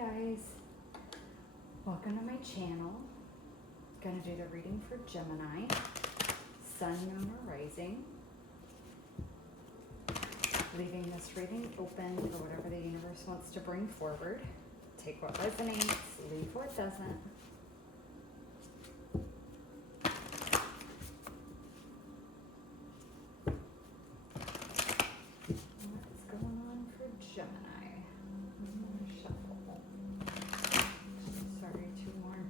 guys, welcome to my channel. Gonna do the reading for Gemini, Sun, Moon, or Rising. Leaving this reading open for whatever the universe wants to bring forward. Take what resonates, leave what doesn't. What's going on for Gemini? One more shuffle. Sorry, two more.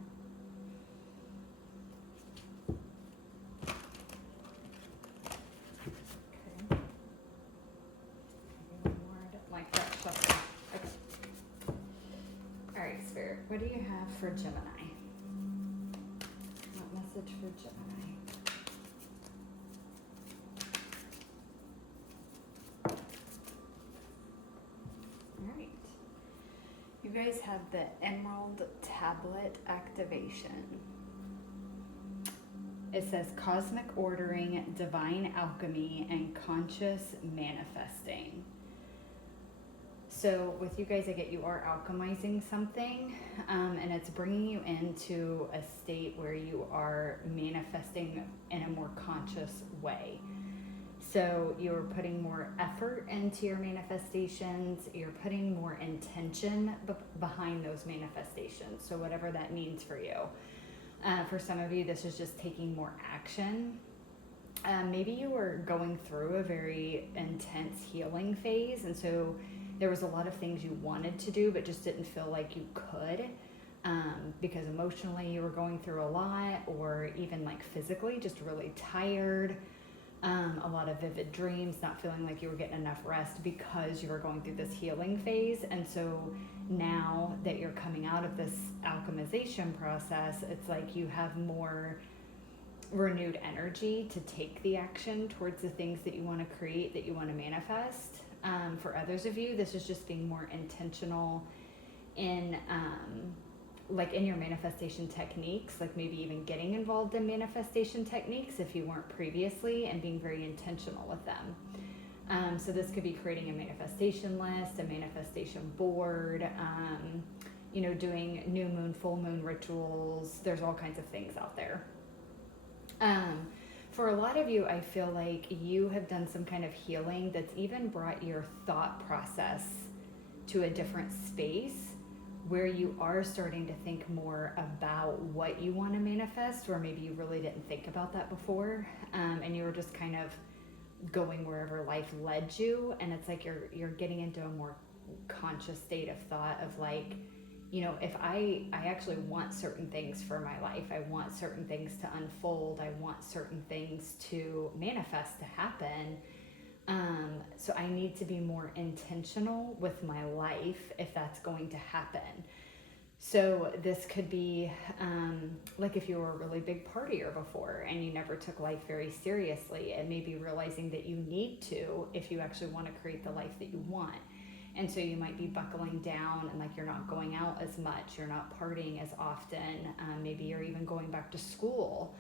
Okay. Maybe one more. I don't like that shuffle. Okay. All right, Spirit, what do you have for Gemini? What message for Gemini? All right. You guys have the Emerald Tablet activation. It says cosmic ordering, divine alchemy, and conscious manifesting. So with you guys, I get you are alchemizing something, and it's bringing you into a state where you are manifesting in a more conscious way. So you're putting more effort into your manifestations, you're putting more intention behind those manifestations. So whatever that means for you. For some of you, this is just taking more action. Maybe you were going through a very intense healing phase, and so there was a lot of things you wanted to do, but just didn't feel like you could, because emotionally you were going through a lot, or even like physically, just really tired. A lot of vivid dreams, not feeling like you were getting enough rest because you were going through this healing phase. And so now that you're coming out of this alchemization process, it's like you have more renewed energy to take the action towards the things that you want to create, that you want to manifest. For others of you, this is just being more intentional in like in your manifestation techniques, like maybe even getting involved in manifestation techniques if you weren't previously, and being very intentional with them. So this could be creating a manifestation list, a manifestation board, doing new moon, full moon rituals. There's all kinds of things out there. For a lot of you, I feel like you have done some kind of healing that's even brought your thought process to a different space, where you are starting to think more about what you want to manifest, or maybe you really didn't think about that before, and you were just kind of going wherever life led you. And it's like you're getting into a more conscious state of thought of like, if I actually want certain things for my life, I want certain things to unfold, I want certain things to manifest, to happen. So I need to be more intentional with my life if that's going to happen. So this could be like if you were a really big partier before and you never took life very seriously, and maybe realizing that you need to if you actually want to create the life that you want. And so you might be buckling down, and like you're not going out as much, you're not partying as often, maybe you're even going back to school.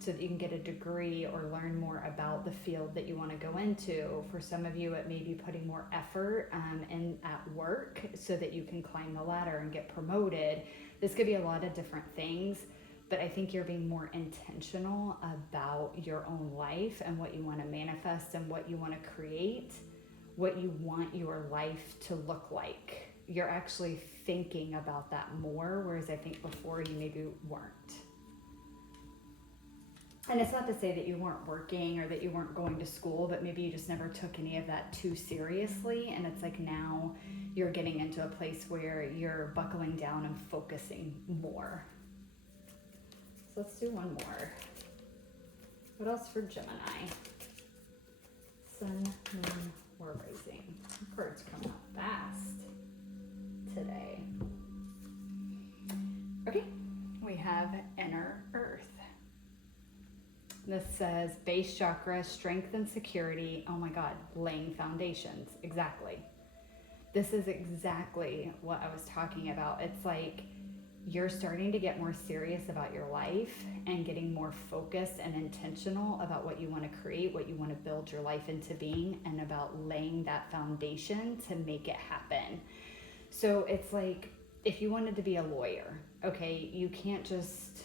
So that you can get a degree or learn more about the field that you want to go into. For some of you, it may be putting more effort in at work so that you can climb the ladder and get promoted. This could be a lot of different things, but I think you're being more intentional about your own life and what you want to manifest and what you want to create, what you want your life to look like. You're actually thinking about that more, whereas I think before you maybe weren't. And it's not to say that you weren't working or that you weren't going to school, but maybe you just never took any of that too seriously. And it's like now you're getting into a place where you're buckling down and focusing more. So let's do one more. What else for Gemini? Sun, Moon, or Rising. The cards come out fast today. Okay, we have Inner Earth. This says base chakra, strength and security. Oh my God, laying foundations. Exactly. This is exactly what I was talking about. It's like you're starting to get more serious about your life and getting more focused and intentional about what you want to create, what you want to build your life into being, and about laying that foundation to make it happen. So it's like, if you wanted to be a lawyer, okay, you can't just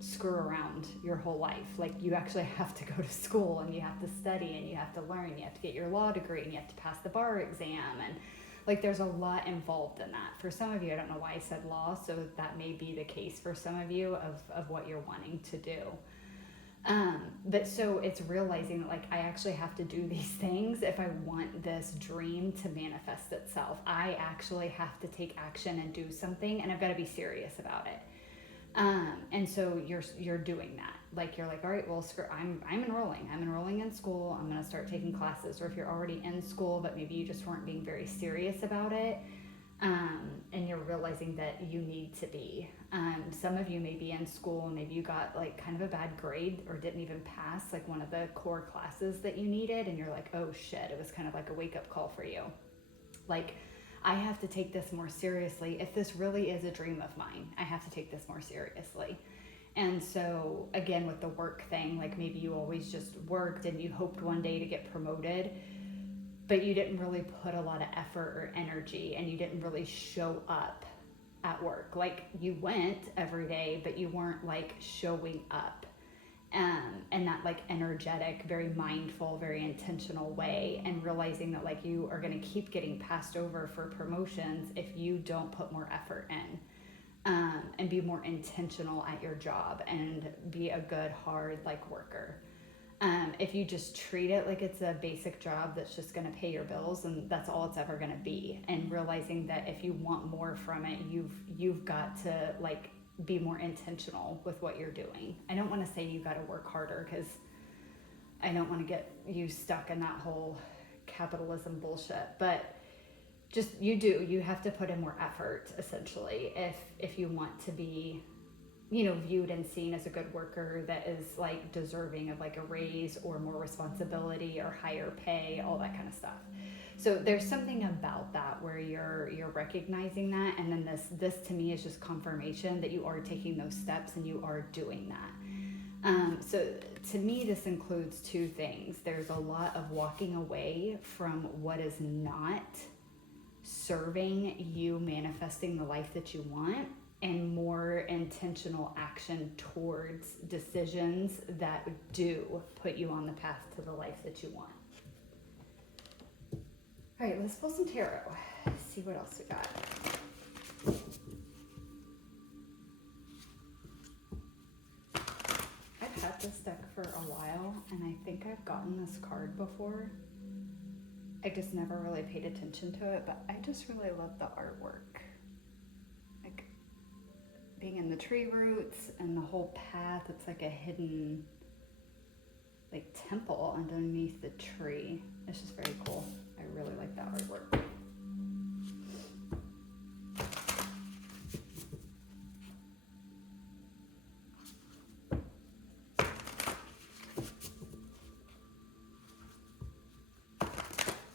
screw around your whole life. Like, you actually have to go to school, and you have to study, and you have to learn, you have to get your law degree, and you have to pass the bar exam, and like, there's a lot involved in that. For some of you, I don't know why I said law, so that may be the case for some of you of what you're wanting to do. But so it's realizing that, like, I actually have to do these things if I want this dream to manifest itself. I actually have to take action and do something, and I've got to be serious about it. And so you're doing that. Like, you're like, all right, well, I'm enrolling in school. I'm going to start taking classes. Or if you're already in school, but maybe you just weren't being very serious about it, and you're realizing that you need to be. Some of you may be in school, and maybe you got like kind of a bad grade or didn't even pass like one of the core classes that you needed, and you're like, oh shit, it was kind of like a wake-up call for you. Like, I have to take this more seriously. If this really is a dream of mine, I have to take this more seriously. And so again, with the work thing, like, maybe you always just worked and you hoped one day to get promoted, but you didn't really put a lot of effort or energy, and you didn't really show up at work. Like, you went every day, but you weren't like showing up in that like energetic, very mindful, very intentional way, and realizing that like you are going to keep getting passed over for promotions if you don't put more effort in, and be more intentional at your job and be a good, hard like worker. If you just treat it like it's a basic job that's just going to pay your bills, and that's all it's ever going to be, and realizing that if you want more from it, you've got to like be more intentional with what you're doing. I don't want to say you got to work harder, because I don't want to get you stuck in that whole capitalism bullshit, but just you have to put in more effort, essentially, if you want to be, you know, viewed and seen as a good worker that is like deserving of like a raise or more responsibility or higher pay, all that kind of stuff. So there's something about that where you're recognizing that, and then this to me is just confirmation that you are taking those steps and you are doing that. So to me, this includes two things. There's a lot of walking away from what is not serving you manifesting the life that you want, and more intentional action towards decisions that do put you on the path to the life that you want. All right, let's pull some tarot. See what else we got. I've had this deck for a while, and I think I've gotten this card before. I just never really paid attention to it, but I just really love the artwork. Like, being in the tree roots and the whole path, it's like a hidden like temple underneath the tree. It's just very cool. I really like that artwork.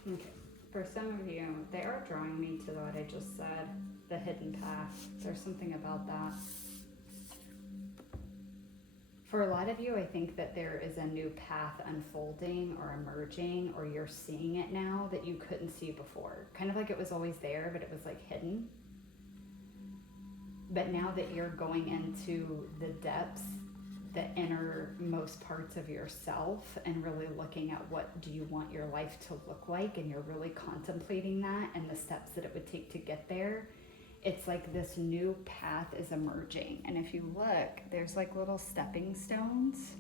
Okay, for some of you, they are drawing me to what I just said, the hidden path. There's something about that. For a lot of you, I think that there is a new path unfolding or emerging, or you're seeing it now that you couldn't see before. Kind of like it was always there, but it was like hidden. But now that you're going into the depths, the innermost parts of yourself, and really looking at what do you want your life to look like, and you're really contemplating that and the steps that it would take to get there, it's like this new path is emerging. And if you look, there's like little stepping stones.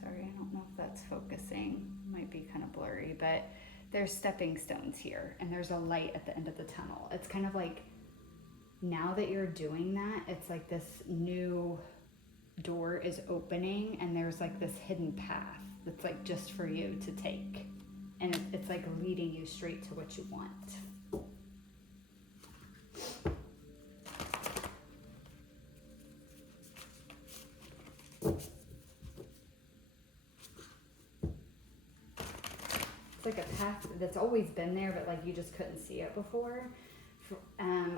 Sorry, I don't know if that's focusing. Might be kind of blurry, but there's stepping stones here, and there's a light at the end of the tunnel. It's kind of like, now that you're doing that, it's like this new door is opening, and there's like this hidden path that's like just for you to take. And it's like leading you straight to what you want. It's like a path that's always been there, but like you just couldn't see it before.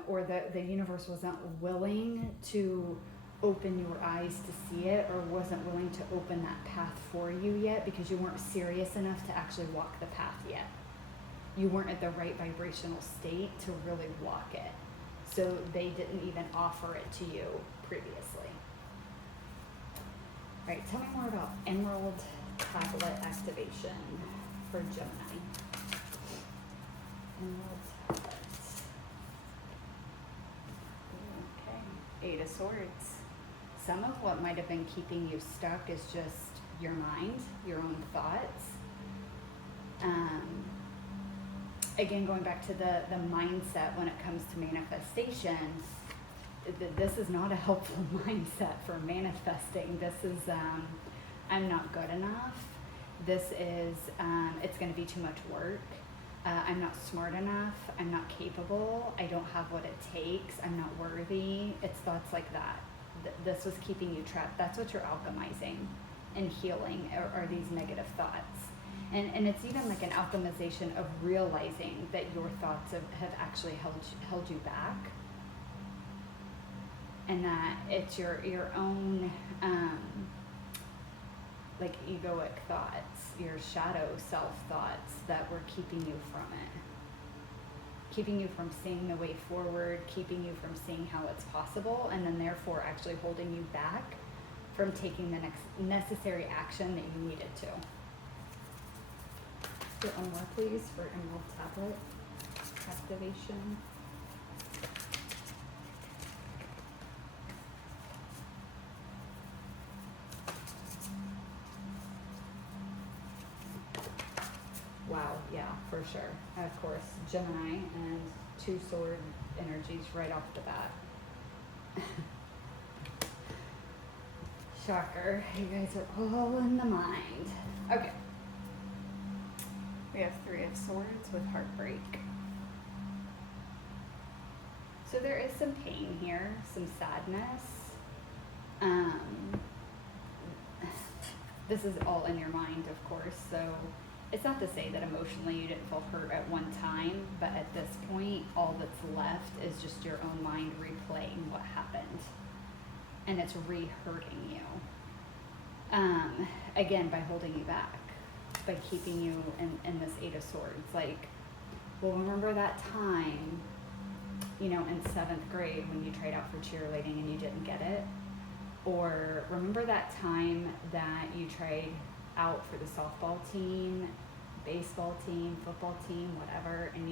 Or the universe wasn't willing to open your eyes to see it, or wasn't willing to open that path for you yet, because you weren't serious enough to actually walk the path yet. you weren't at the right vibrational state to really walk it. So they didn't even offer it to you previously. All right, tell me more about Emerald Tablet activation for Gemini. Emerald Tablet. Okay, 8 of Swords. Some of what might have been keeping you stuck is just your mind, your own thoughts. Again, going back to the mindset when it comes to manifestation, this is not a helpful mindset for manifesting. This is, I'm not good enough. This is, it's going to be too much work. I'm not smart enough. I'm not capable. I don't have what it takes. I'm not worthy. It's thoughts like that. This was keeping you trapped. That's what you're alchemizing and healing are these negative thoughts. And it's even like an alchemization of realizing that your thoughts have actually held you back. And that it's your own like egoic thoughts, your shadow self thoughts that were keeping you from it. Keeping you from seeing the way forward, keeping you from seeing how it's possible, and then therefore actually holding you back from taking the next necessary action that you needed to. So one more please for Emerald Tablet activation. Wow, yeah, for sure. Of course, Gemini and 2 sword energies right off the bat. Shocker, you guys are all in the mind. Okay. We have 3 of Swords with heartbreak. So there is some pain here, some sadness. This is all in your mind, of course, so it's not to say that emotionally you didn't feel hurt at one time, but at this point, all that's left is just your own mind replaying what happened. And it's re-hurting you. Again, by holding you back, by keeping you in this 8 of Swords. Like, well, remember that time, you know, in 7th grade when you tried out for cheerleading and you didn't get it? Or remember that time that you tried out for the softball team, baseball team, football team, whatever, and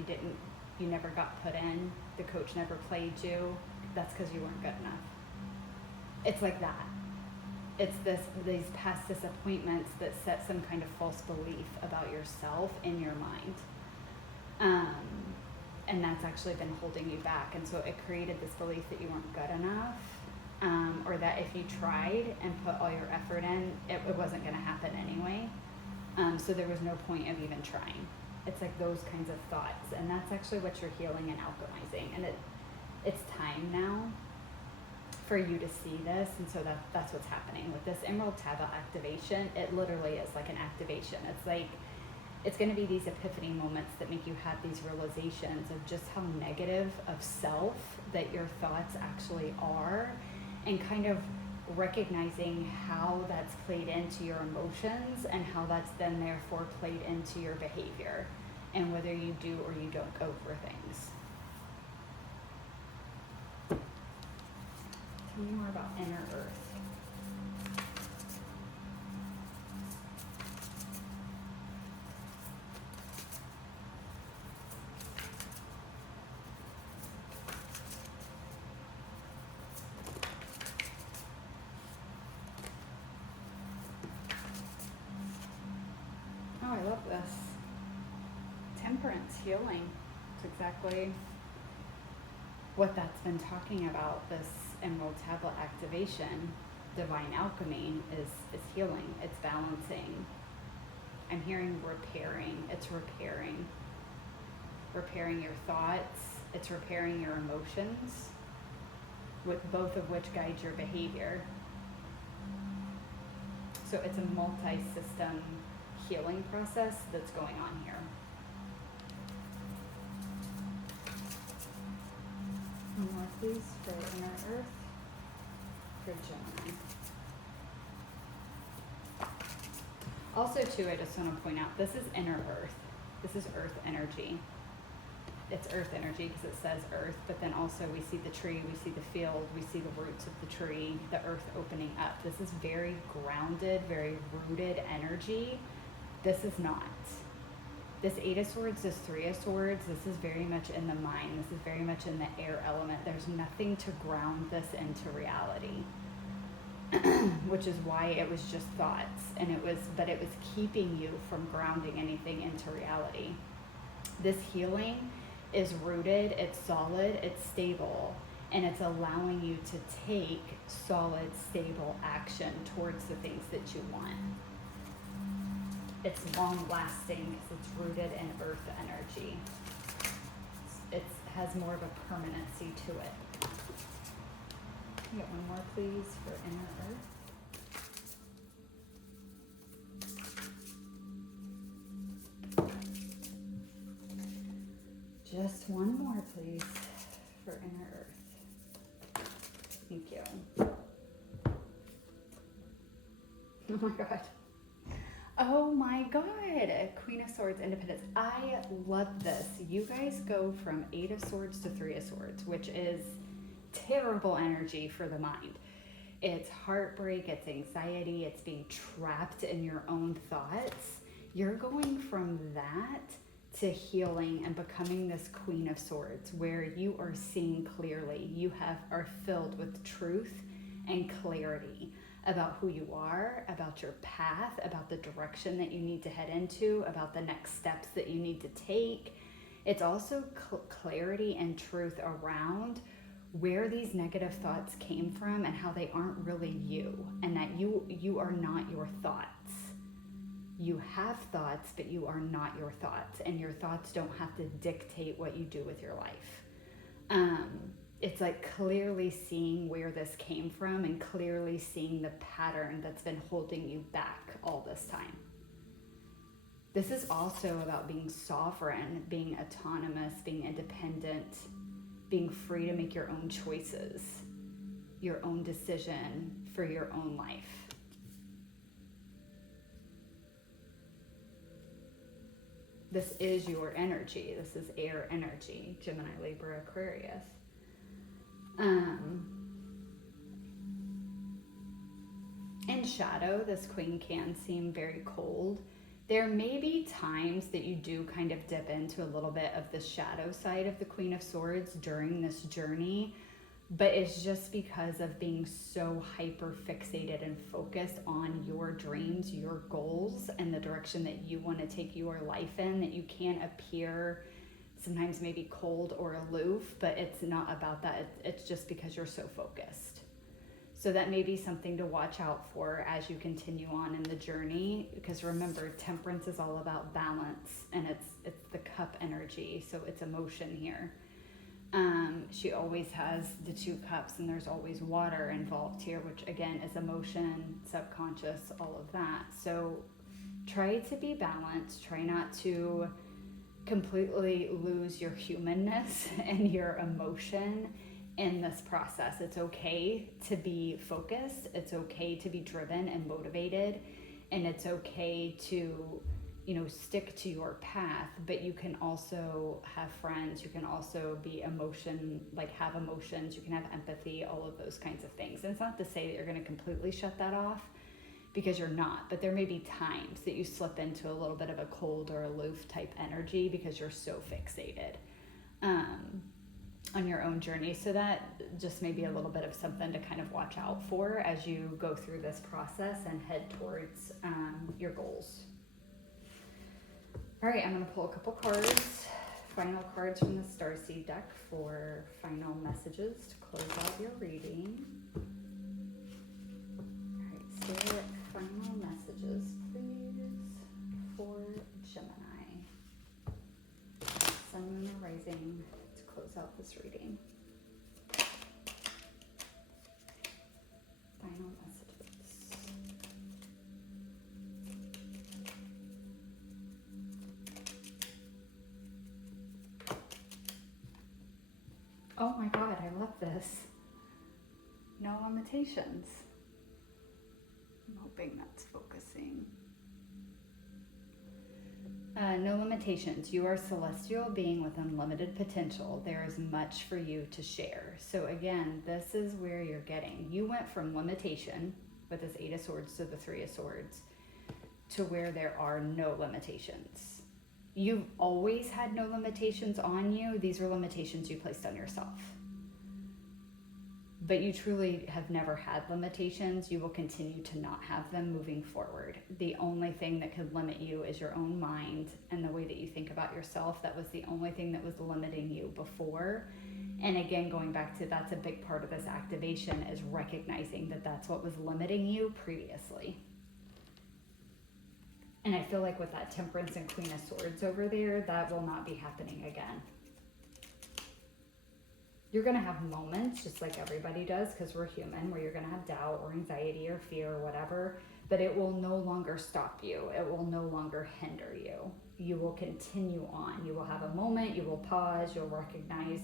you never got put in, the coach never played you? That's because you weren't good enough. It's like that. It's these past disappointments that set some kind of false belief about yourself in your mind. And that's actually been holding you back. And so it created this belief that you weren't good enough, or that if you tried and put all your effort in, it wasn't going to happen anyway. So there was no point of even trying. It's like those kinds of thoughts. And that's actually what you're healing and alchemizing. And it's time now for you to see this, and so that's what's happening with this Emerald Tablet activation. It literally is like an activation. It's like it's going to be these epiphany moments that make you have these realizations of just how negative of self that your thoughts actually are, and kind of recognizing how that's played into your emotions and how that's then therefore played into your behavior and whether you do or you don't go for things. Tell me more about inner earth. Oh, I love this. Temperance, healing. It's exactly what that's been talking about, this Emerald Tablet activation. Divine alchemy is healing. It's balancing. I'm hearing repairing. It's repairing. Repairing your thoughts. It's repairing your emotions, with both of which guide your behavior. So it's a multi-system healing process that's going on here. One more please for inner earth for Gemini. Also too, I just want to point out, this is inner earth. This is earth energy. It's earth energy because it says earth, but then also we see the tree, we see the field, we see the roots of the tree, the earth opening up. This is very grounded, very rooted energy. This is not. This Eight of Swords, this Three of Swords, this is very much in the mind. This is very much in the air element. There's nothing to ground this into reality, which is why it was just thoughts. But it was keeping you from grounding anything into reality. This healing is rooted, it's solid, it's stable, and it's allowing you to take solid, stable action towards the things that you want. It's long lasting because it's rooted in earth energy. It has more of a permanency to it. Can I get one more, please, for inner earth? Just one more, please, for inner earth. Thank you. Oh my God. Oh my God. Queen of Swords, Independence. I love this. You guys go from Eight of Swords to Three of Swords, which is terrible energy for the mind. It's heartbreak, it's anxiety, it's being trapped in your own thoughts. You're going from that to healing and becoming this Queen of Swords, where you are seeing clearly. You are filled with truth and clarity about who you are, about your path, about the direction that you need to head into, about the next steps that you need to take. It's also clarity and truth around where these negative thoughts came from and how they aren't really you, and that you are not your thoughts. You have thoughts, but you are not your thoughts, and your thoughts don't have to dictate what you do with your life. It's like clearly seeing where this came from and clearly seeing the pattern that's been holding you back all this time. This is also about being sovereign, being autonomous, being independent, being free to make your own choices, your own decision for your own life. This is your energy. This is air energy, Gemini, Libra, Aquarius. In shadow, this queen can seem very cold. There may be times that you do kind of dip into a little bit of the shadow side of the Queen of Swords during this journey, but it's just because of being so hyper fixated and focused on your dreams, your goals, and the direction that you want to take your life in, that you can appear sometimes maybe cold or aloof, but it's not about that. It's just because you're so focused. So that may be something to watch out for as you continue on in the journey, because remember, Temperance is all about balance, and it's the cup energy, so it's emotion here. She always has the two cups, and there's always water involved here, which again is emotion, subconscious, all of that. So try to be balanced. Try not to completely lose your humanness and your emotion in this process. It's okay to be focused. It's okay to be driven and motivated, and it's okay to, stick to your path, but you can also have friends. You can also be have emotions. You can have empathy, all of those kinds of things. And it's not to say that you're going to completely shut that off, because you're not, but there may be times that you slip into a little bit of a cold or aloof type energy because you're so fixated on your own journey. So that just may be a little bit of something to kind of watch out for as you go through this process and head towards your goals. All right, I'm going to pull a couple cards, final cards from the Starseed deck for final messages to close out your reading. All right, Spirit, final messages, please, for Gemini. Sun, Moon, or Rising to close out this reading. Final messages. Oh my God, I love this. No limitations. I'm hoping that's focusing. No limitations. You are a celestial being with unlimited potential. There is much for you to share. So again, this is where you're getting. You went from limitation with this Eight of Swords to the Three of Swords to where there are no limitations. You've always had no limitations on you. These are limitations you placed on yourself. But you truly have never had limitations. You will continue to not have them moving forward. The only thing that could limit you is your own mind and the way that you think about yourself. That was the only thing that was limiting you before. And again, going back to, that's a big part of this activation, is recognizing that that's what was limiting you previously. And I feel like with that Temperance and Queen of Swords over there, that will not be happening again. You're going to have moments, just like everybody does, because we're human, where you're going to have doubt or anxiety or fear or whatever, but it will no longer stop you. It will no longer hinder you. You will continue on. You will have a moment, you will pause, you'll recognize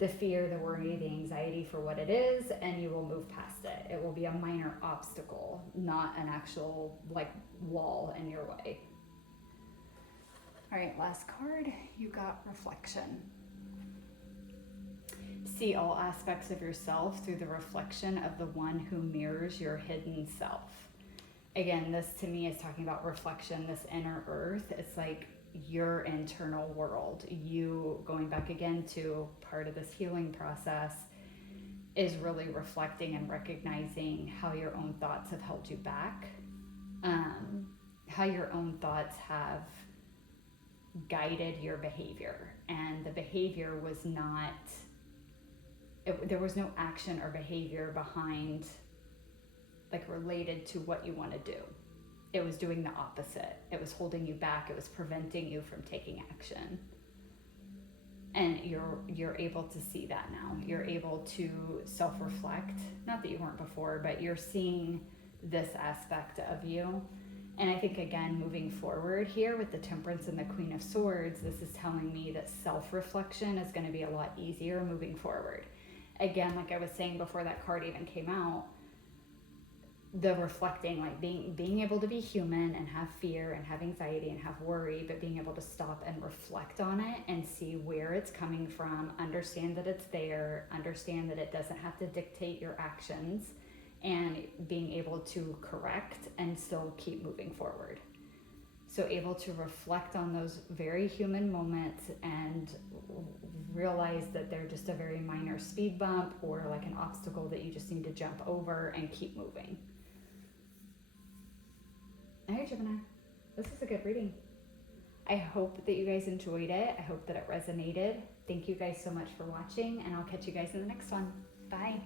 the fear, the worry, the anxiety for what it is, and you will move past it. It will be a minor obstacle, not an actual like wall in your way. All right, last card, you got Reflection. See all aspects of yourself through the reflection of the one who mirrors your hidden self. Again, this to me is talking about reflection, this inner earth. It's like your internal world. You, going back again to part of this healing process, is really reflecting and recognizing how your own thoughts have held you back, how your own thoughts have guided your behavior. And the behavior was not... there was no action or behavior behind, like related to what you want to do. It was doing the opposite. It was holding you back. It was preventing you from taking action. And you're able to see that now. You're able to self-reflect. Not that you weren't before, but you're seeing this aspect of you. And I think, again, moving forward here with the Temperance and the Queen of Swords, this is telling me that self-reflection is going to be a lot easier moving forward. Again, like I was saying before that card even came out, the reflecting, like being able to be human and have fear and have anxiety and have worry, but being able to stop and reflect on it and see where it's coming from, understand that it's there, understand that it doesn't have to dictate your actions, and being able to correct and still keep moving forward. So able to reflect on those very human moments and realize that they're just a very minor speed bump or like an obstacle that you just need to jump over and keep moving. All right, Gemini, this is a good reading. I hope that you guys enjoyed it. I hope that it resonated. Thank you guys so much for watching, and I'll catch you guys in the next one. Bye.